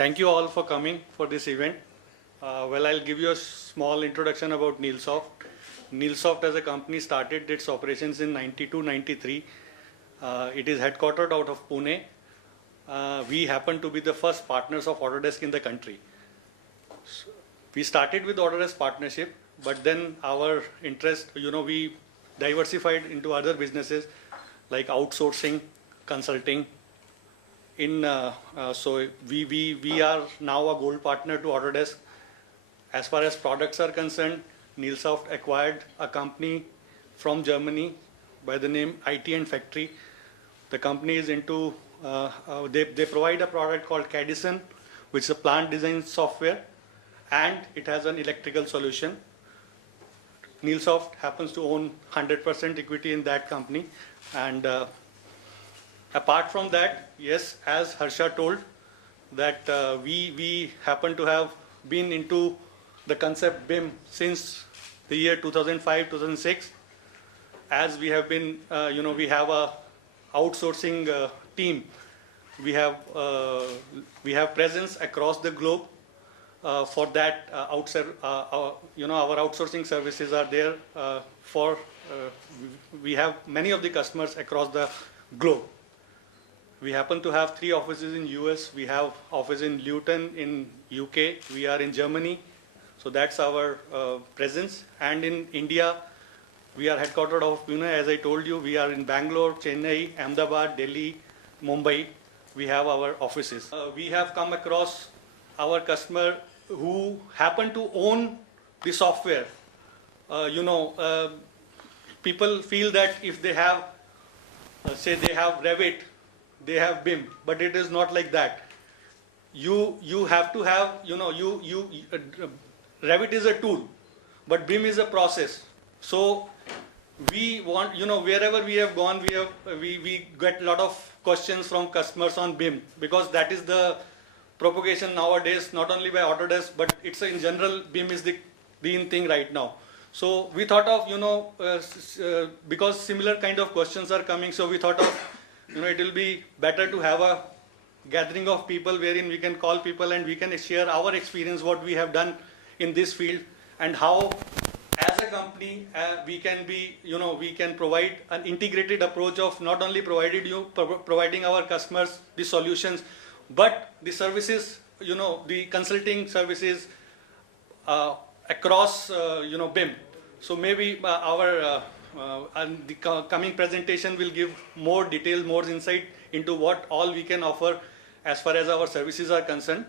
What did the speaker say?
Thank you all for coming for this event. Well, I'll give you a small introduction about Neilsoft. Neilsoft as a company started its operations in 92-93. It is headquartered out of Pune. We happen to be the first partners of Autodesk in the country. So we started with Autodesk partnership, but then our interest, we diversified into other businesses like outsourcing, consulting. So we are now a gold partner to Autodesk. As far as products are concerned, Neilsoft acquired a company from Germany by the name IT & Factory. The company is into, they provide a product called Cadison, which is a plant design software, and it has an electrical solution. Neilsoft happens to own 100% equity in that company. And apart from that, yes, as Harsha told, that we happen to have been into the concept BIM since the year 2005-2006. As we have been, we have a outsourcing team. We have presence across the globe. For that, our outsourcing services are there. We have many of the customers across the globe. We happen to have 3 offices in US. We have office in Luton in UK. We are in Germany. So that's our presence. And in India, we are headquartered of Pune. As I told you, we are in Bangalore, Chennai, Ahmedabad, Delhi, Mumbai. We have our offices. We have come across our customer who happen to own the software. People feel that if they have, say they have Revit, they have BIM, but it is not like that. You have to have, Revit is a tool, but BIM is a process. So we want, wherever we have gone, we get a lot of questions from customers on BIM, because that is the propagation nowadays, not only by Autodesk, but it's in general, BIM is the in thing right now. So we thought of, because similar kind of questions are coming, so we thought of, it will be better to have a gathering of people wherein we can call people and we can share our experience, what we have done in this field, and how as a company we can be, we can provide an integrated approach of not only providing our customers the solutions, but the services, the consulting services across, BIM. So maybe and the coming presentation will give more detail, more insight into what all we can offer as far as our services are concerned.